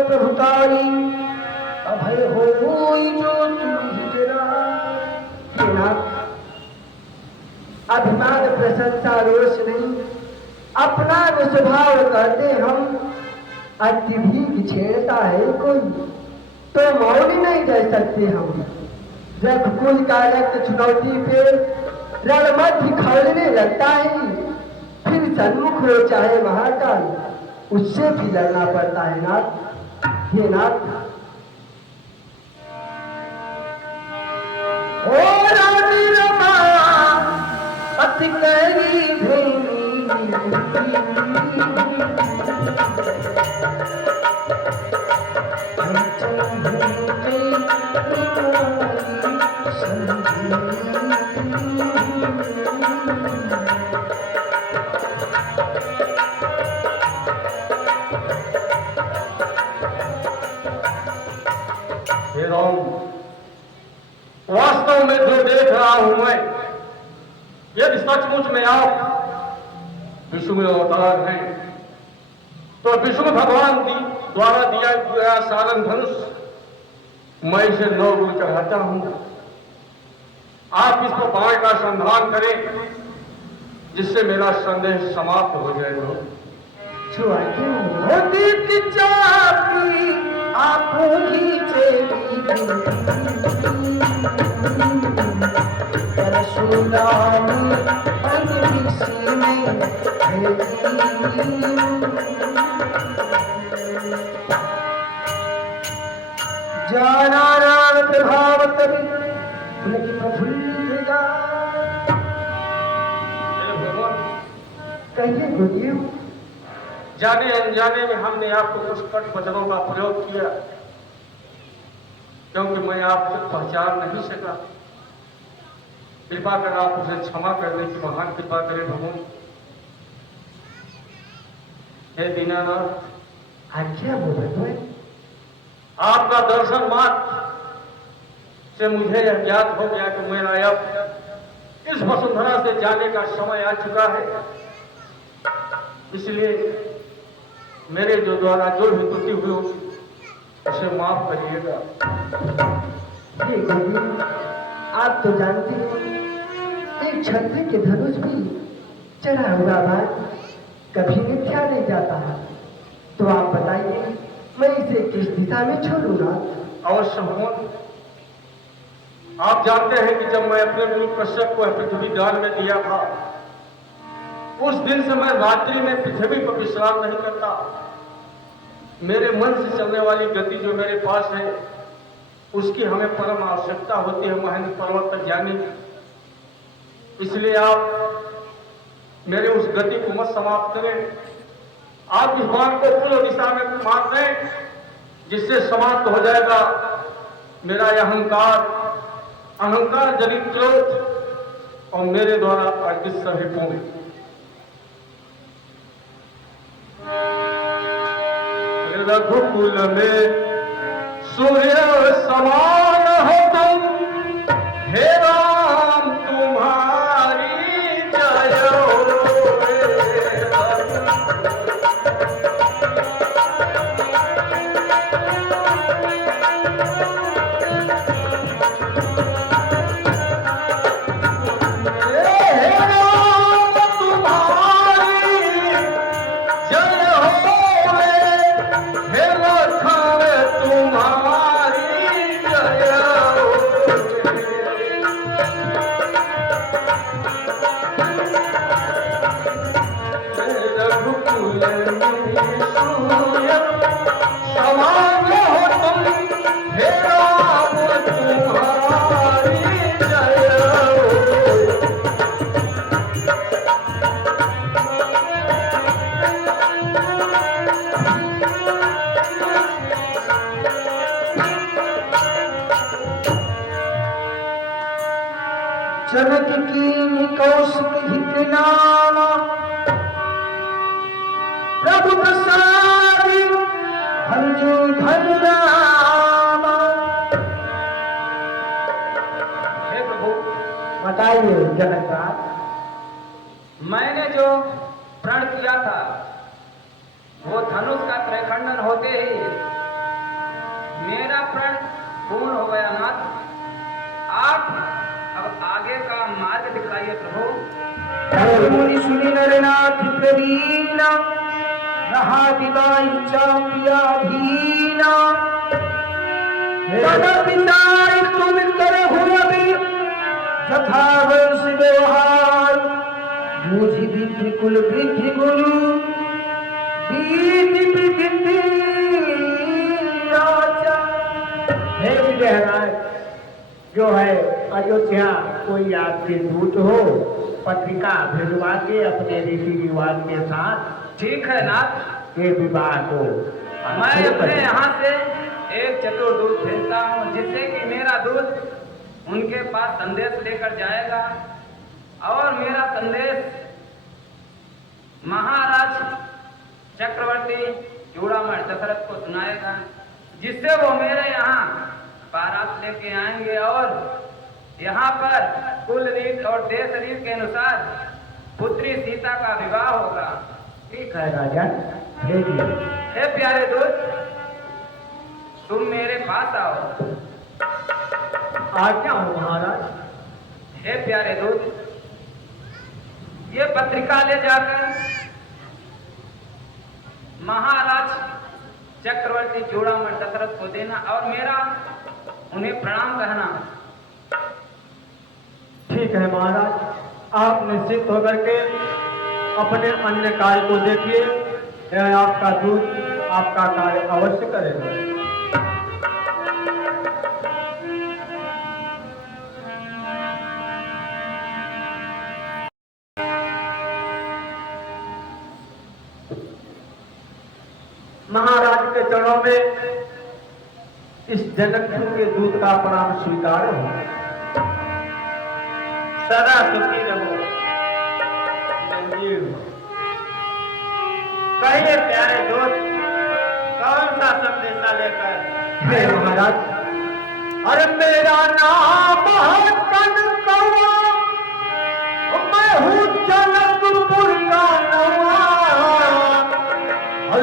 प्रभुतारी अभय हो जो तुम ही तेरा। अभिमान प्रशंसा रोष नहीं, अपना स्वभाव करते हम। अति भी छेड़ता है कोई तो मौन नहीं रह सकते हम। रघुकुल का रक्त चुनौती पे रणमध्य खौलने लगता है, फिर सन्मुख हो चाहे महाकाल, उससे भी लड़ना पड़ता है नाथ। हे नाथ, ओ रानी रमा अति करी भेनी वास्तव में जो देख रहा हूं मैं, यदि सचमुच में आप विष्णु अवतार हैं तो विष्णु भगवान द्वारा दिया गया सारण धनुष मैं इसे 9 गुण चढ़ाता हूं। आप इसको बाण का संधान करें जिससे मेरा संदेह समाप्त हो जाएगा। जाना राम प्रभाव तभी प्रफुल्लित कहिए गुरु। जाने अनजाने में हमने आपको कुछ कट वचनों का प्रयोग किया, क्योंकि मैं आपको पहचान नहीं सका। कृपा कर आप उसे क्षमा करने की महान कृपा करें भगवान। हे दीनानाथ, आज्ञा बोले आपका दर्शन मात्र से मुझे यह ज्ञात हो गया कि मेरा अब इस वसुंधरा से जाने का समय आ चुका है। इसलिए मेरे जो द्वारा जो भी त्रुटि हुई उसे माफ करिएगा। आप तो जानते हैं एक क्षत्रिय के धनुष भी चढ़ा हुआ बात कभी मिथ्या नहीं जाता है। तो आप बताइए मैं इसे किस दिशा में छोड़ूंगा? अवश्य भगवान, आप जानते हैं कि जब मैं अपने गुरु कश्यप को पृथ्वी दान में दिया था, उस दिन से मैं रात्रि में पृथ्वी पर विश्राम नहीं करता। मेरे मन से चलने वाली गति जो मेरे पास है उसकी हमें परम आवश्यकता होती है महेंद्र पर्वत तक जाने की। इसलिए आप मेरे उस गति को मत समाप्त करें। आप इस बाण को पूर्व दिशा में मार दें जिससे समाप्त हो जाएगा मेरा यह अहंकार जनित क्रोध और मेरे द्वारा अर्जित सभी पुण्य। रघुकुल में सूर्य समान हो तुम, हे राम तुम्हारी जय हो। जनक की कौशिक हित नाम, प्रभु प्रसाद भंजु धन राम। हे प्रभु, बताइए जनक राज। मैंने जो प्रण किया था वो धनुष का त्रैखंडन होते ही मुनि सुनि नरनाथ प्रवीण रहा दिवा इच्छा पिया धीना पिता तुम करे हुए यथा वंश व्यवहार बूझी विधि कुल वृद्धि गुरु दीदी विधि राजा। हे विजयराज, जो है अयोध्या कोई आपके दूत हो, पत्रिका भिजवा के अपने रीति रिवाज के साथ ठीक है नाथ, ये विवाह को मैं अपने यहाँ से एक चतुर दूत भेजता हूँ, जिससे कि मेरा दूत उनके पास संदेश लेकर जाएगा और मेरा संदेश महाराज चक्रवर्ती चूड़ामणि दशरथ को सुनाएगा, जिससे वो मेरे यहाँ बारात लेके आएंगे और यहाँ पर कुल रीत और देश रीत के अनुसार पुत्री सीता का विवाह होगा। ठीक है राजा, भेजिए। हे प्यारे दूत, तुम मेरे पास आओ। आज्ञा हो महाराज। हे प्यारे दूत, ये पत्रिका ले जाकर महाराज चक्रवर्ती चूड़ामणि दशरथ को देना और मेरा उन्हें प्रणाम कहना। ठीक है महाराज, आप निश्चित होकर के अपने अन्य कार्य को देखिए, यह आपका दूत आपका कार्य अवश्य करेगा। महाराज के चरणों में इस जनक के दूत का प्रणाम स्वीकार हो। सदा सुखी रहो। कहिए प्यारे दोस्त, कौन सा संदेशा लेकर? हे महाराज, अरे मेरा नाम है कनकौआ, मैं हूँ जनकपुर का नवा,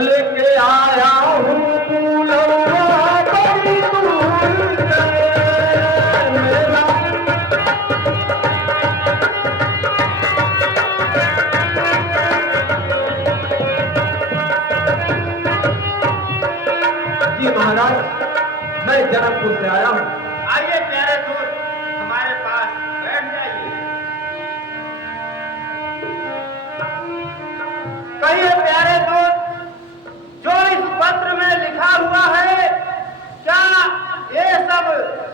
लेके आया हूँ बुलौआ बड़ी दूर से। मेरा जी महाराज, मैं जनकपुर से आया हूँ। आइए प्यारे दोस्त, हमारे पास बैठ जाइए। कहिए प्यारे दोस्त, जो इस पत्र में लिखा हुआ है, क्या ये सब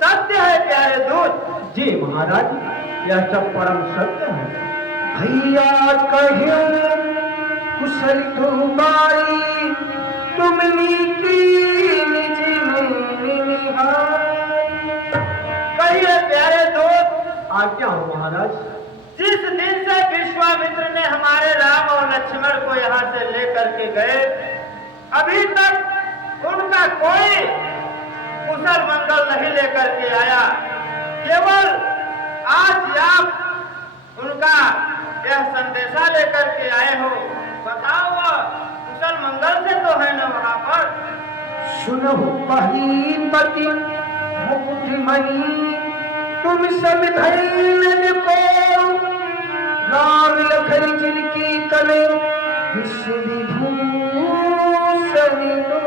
सत्य है प्यारे दोस्त? जी महाराज, यह सब परम सत्य है। भैया कहियो कुशल तुम्हारी तुम नीति निज में निहारी। कहिए प्यारे दोस्त, आज्ञा हो महाराज। जिस दिन से विश्वामित्र ने हमारे राम और लक्ष्मण को यहाँ से लेकर के गए, अभी तक उनका कोई कुशल मंगल नहीं लेकर के आया। केवल आज आप उनका यह संदेशा लेकर के आए हो। बताओ, वह कुशल मंगल से तो है ना वहाँ पर? सुनो महीपति मुकुटमणि तुम सब धैर्य को, राम लखन जिनकी कले विश्व विभूषण दो।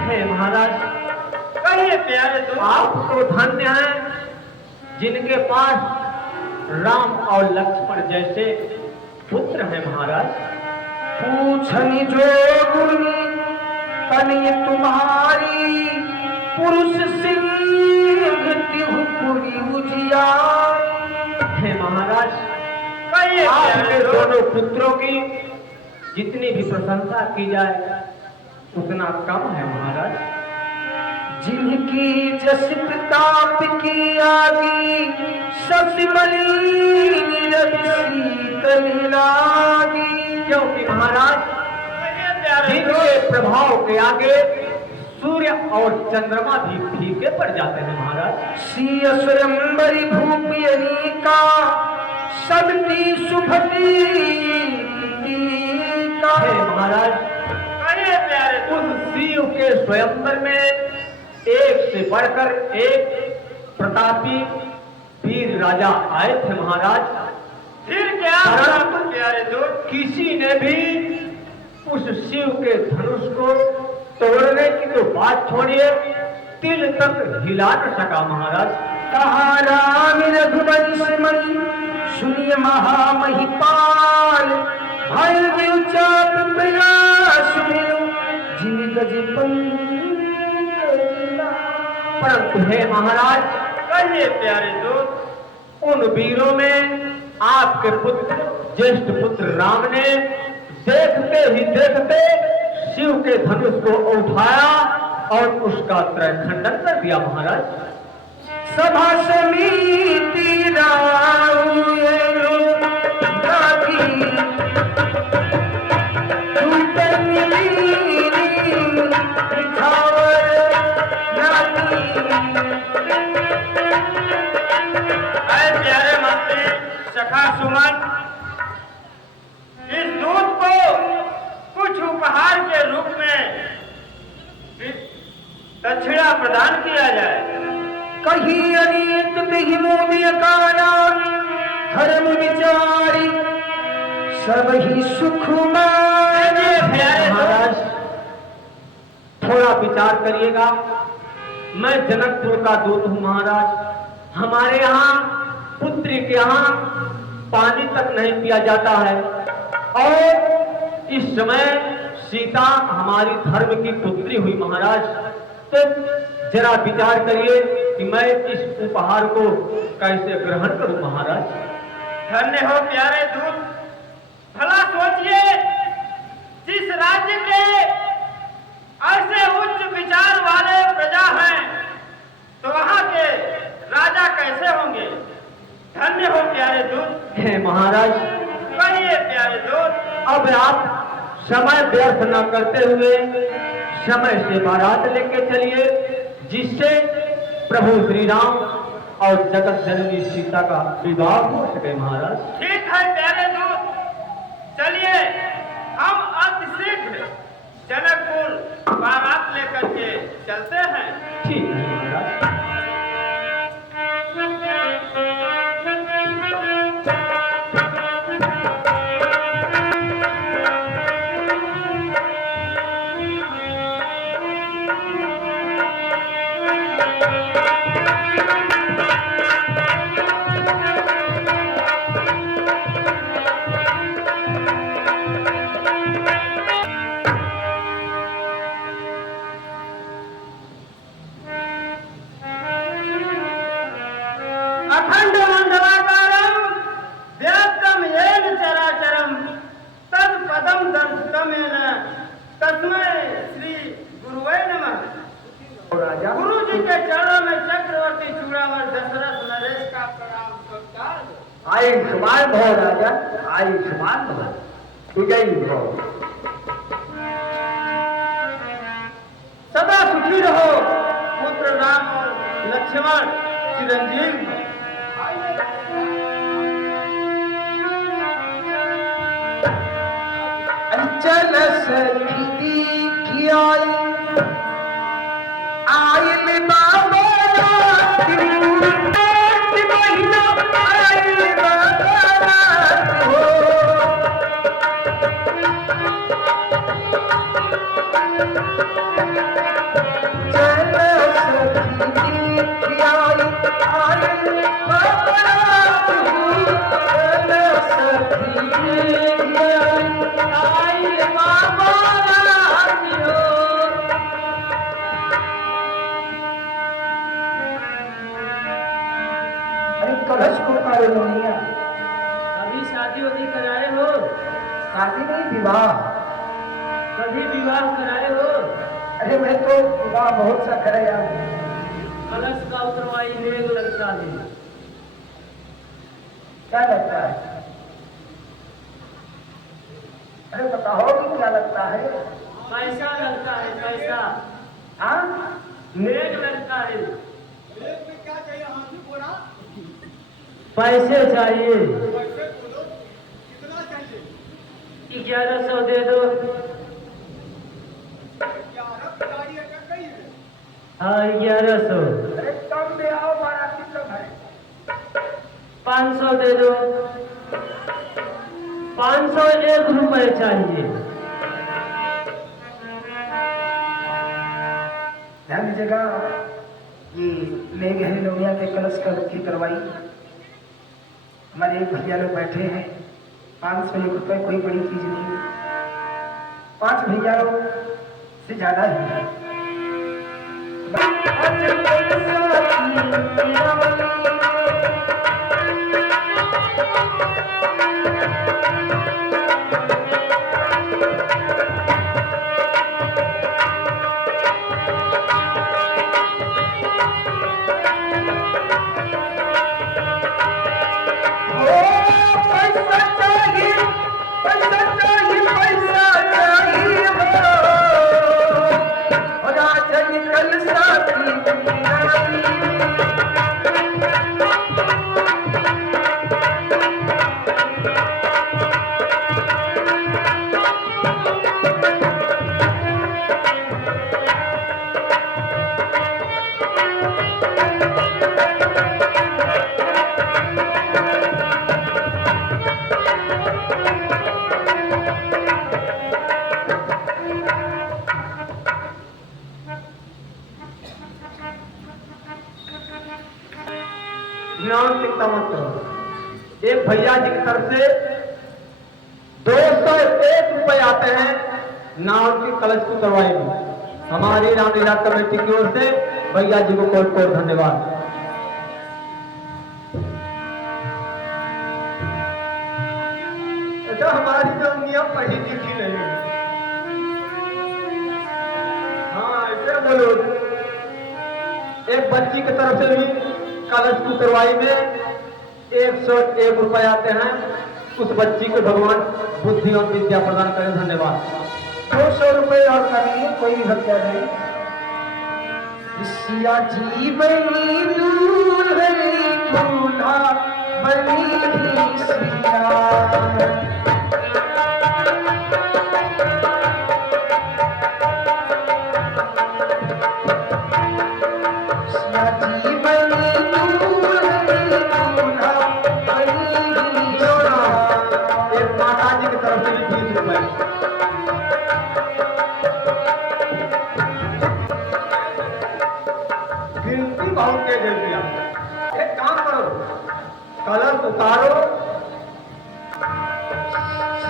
हे महाराज, कहिए प्यारे दोस्त, आप तो धन्य हैं जिनके पास राम और लक्ष्मण जैसे पुत्र हैं महाराज। पूछनी जो गुनी कन्य तुम्हारी, पुरुष सिंह तिहुपुरी उजियार। हे महाराज, कहिए आपके प्यारे दोस्त, दोनों पुत्रों की जितनी भी प्रशंसा की जाए उतना कम है महाराज। जिनकी जस प्रताप की आदि ससमली शीतल लागी। क्योंकि महाराज, कहिए प्यारे जिनके दोस्त, प्रभाव के आगे सूर्य और चंद्रमा भी फीके पड़ जाते हैं महाराज। सिय स्वयंवरी भूपि अनीका सबती सुभती का। हे महाराज, कहिए प्यारे दोस्त, उस शिव के स्वयंवर में एक से बढ़कर एक प्रतापी वीर राजा आए थे महाराज। फिर क्या परंतु प्यारे दूत? किसी ने भी उस शिव के धनुष को तोड़ने की तो बात छोड़िए, तिल तक हिला न सका महाराज। कहा राम रघुवंश मणि सुनिय महामहिपाल, भय जीव चाप प्रयास मिलो जिन गज परंतु हे महाराज, कहिए प्यारे दूत। उन वीरों में आपके पुत्र ज्येष्ठ पुत्र राम ने देखते ही देखते शिव के धनुष को उठाया और उसका त्रय खंडन कर दिया महाराज। सभा समिति प्यारे मंत्री सखा सुमन, इस दूत को कुछ उपहार के रूप में दक्षिणा प्रदान किया जाए। कही अनित बिहि मोदिय काना धर्म विचारी सब ही सुख माने। महाराज थोड़ा विचार करिएगा, मैं जनकपुर का दूत हूँ महाराज। हमारे यहाँ पुत्री के यहाँ पानी तक नहीं पिया जाता है और इस समय सीता हमारी धर्म की पुत्री हुई महाराज। तो जरा विचार करिए कि मैं इस उपहार को कैसे ग्रहण करूं महाराज। धन्य हो प्यारे दूत। भला सोचिए, जिस राज्य के ऐसे उच्च विचार वाले प्रजा हैं, तो वहां के राजा कैसे होंगे। धन्य हो प्यारे दूत। हे महाराज, कहिए प्यारे दूत। अब आप समय व्यर्थ न करते हुए समय से बारात लेके चलिए, जिससे प्रभु श्री राम और जगत जननी सीता का विवाह हो सके महाराज। ठीक है प्यारे दूत, चलिए हम अतिशीघ्र जनकपुर बारात लेकर के चलते हैं। ठीक है महाराज। अखंड मंडलाकारं व्याप्तं येन चराचरं तत्पदं दर्शितमेन तस्मै श्री गुरुवे नमः। राजा गुरु जी के चरणों में चक्रवर्ती चूड़ामल दशरथ नरेश का प्रणाम करता है। आयुष्मान भव राजा, आयुष्मान भव, विजयी भव। सदा सुखी रहो पुत्र राम और लक्ष्मण चिरंजीव। चल सखी की आयल बाबा रात महीना आयल बाबा रात हो। चल सखी की आयल बाबा रात हो। चल सखी की आयल बाबा रात हो। कलश को कार्य नहीं है। अभी शादी वादी कराए हो? शादी नहीं, विवाह। कभी विवाह कराए हो? अरे मैं तो विवाह बहुत सा करे यार। कलश का उतरवाई नेग लगता है। क्या लगता है? अरे बताओ कि क्या लगता है? पैसा लगता है, पैसा। हाँ, नेग लगता है। पैसे चाहिए। 1100 दे दो। हाँ 1100। अरे कम दे आओ, बाराती कम है। 500 दे दो। 501 रुपए चाहिए। ध्यान दीजिएगा, ये ले गए लोहिया के कलश की करवाई। हमारे एक भैया लोग बैठे हैं, 501 रुपए कोई बड़ी चीज नहीं, 5 भैया लोग से ज्यादा है। एक भैया जी की तरफ से 201 रुपए आते हैं नाव की कलश की करवाई में। हमारी रामलीला कमेटी की ओर से भैया जी को कोट कोट धन्यवाद। अच्छा, हमारी तो नियम पढ़ी लिखी नहीं। हाँ, ऐसे बोलो। एक बच्ची की तरफ से भी कलश की करवाई में 101 रुपए आते हैं। उस बच्ची को भगवान बुद्धि और विद्या प्रदान करें, धन्यवाद। 200 रुपए और करेंगे, कोई भी हत्या नहीं। सिया जी बनी दूल्हनी दूल्हा बनी सिया, एक काम करो, कलश उतारो।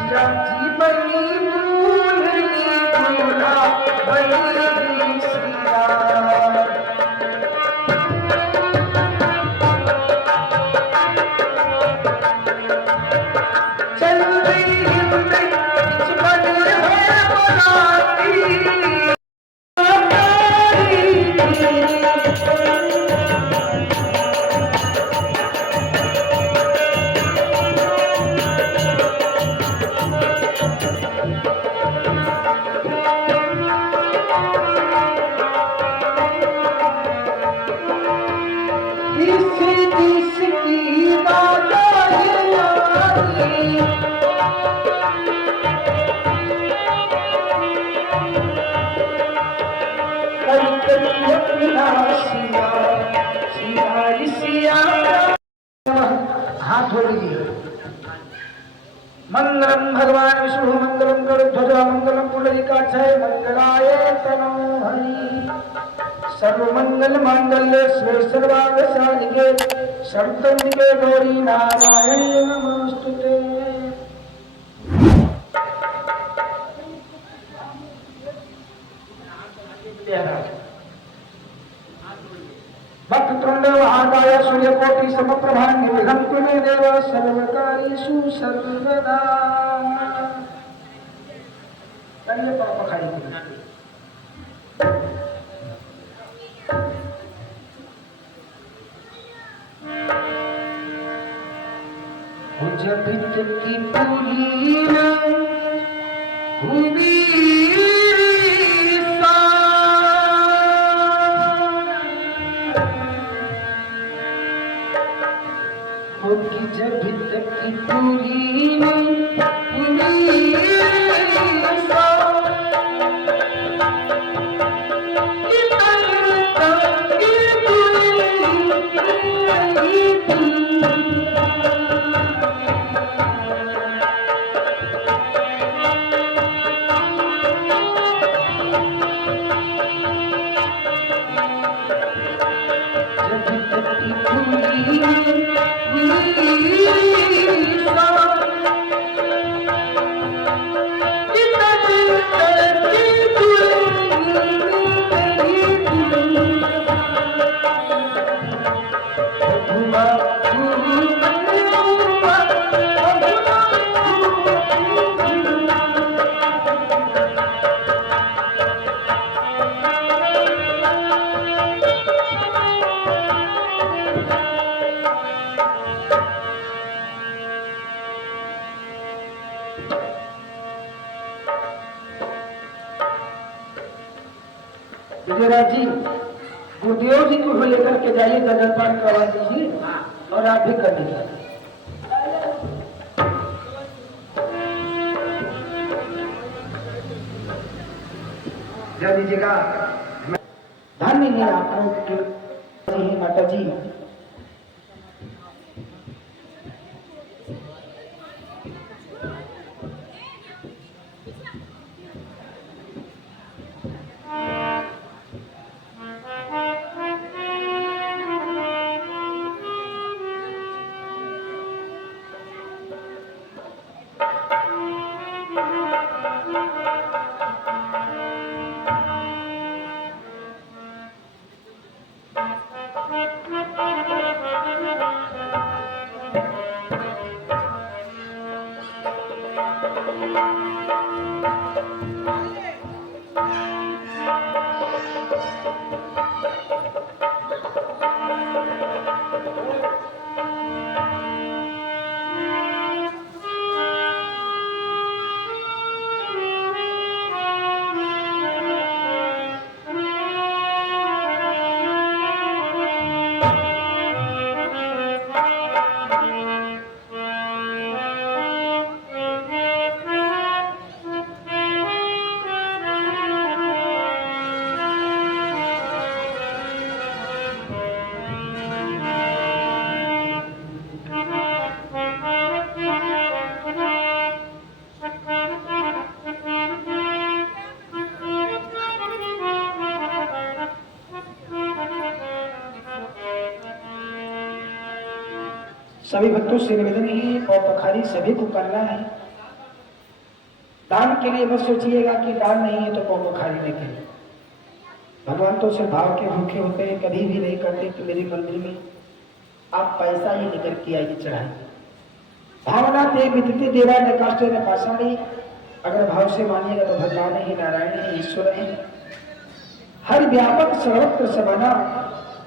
जी बनी दूल्हनी दूल्हा बनी सिया, चल रही हिंद बन है बनाती। हाथ जोड़िए। मंगलम भगवान विष्णु मंगलम गरुध्वज मंगलम पुंडरीकाक्षाय मंगलाय तनो हरि। सर्वमंगल मांगल्ये शिवे सर्वार्थ साधिके शरणागते गौरी नारायणी नमोस्तुते। वक्रतुंड महाकाय सूर्यकोटि समप्रभा निर्विघ्नं कुरु मे देव सर्वकार्येषु सर्वदा। चलिए पापा खाइए। जब तक की पूरी न हुई जब तक की पूरी नहीं हुई महाराज जी गुरुदेव जी को लेकर के जाइए, दंडन पाठ करवा दीजिए और आप भी कर दीजिए। जा दीजिएगा। धन्य है आप लोग के माता जी। सभी भक्तों से निवेदन है और पखारी सभी को करना है। दान के लिए मत सोचिएगा कि दान नहीं है तो पौ पखारी लेके। भगवान तो सिर्फ भाव के भूखे होते हैं, कभी भी नहीं करते कि मेरे मंदिर में आप पैसा ही निकल के आइए चढ़ाए। भावना ते विदिते देवा न काष्ट न पाषाणी। अगर भाव से मानिएगा तो भगवान ही नारायण है, ईश्वर है। हर व्यापक सर्वत्र समाना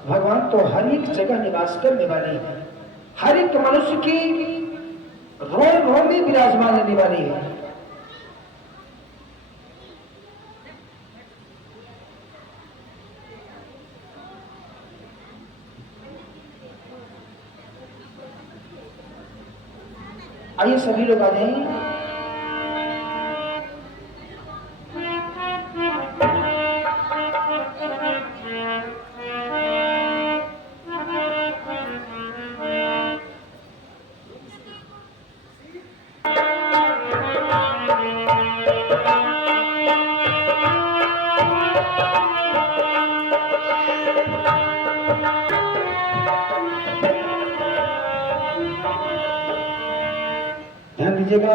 भगवान तो हर एक जगह निवास करने वाले हैं। हर एक मनुष्य की रोम रोम में विराजमान रहने वाली है। आइए सभी लोग आ जाएं। ध्यान दीजिएगा।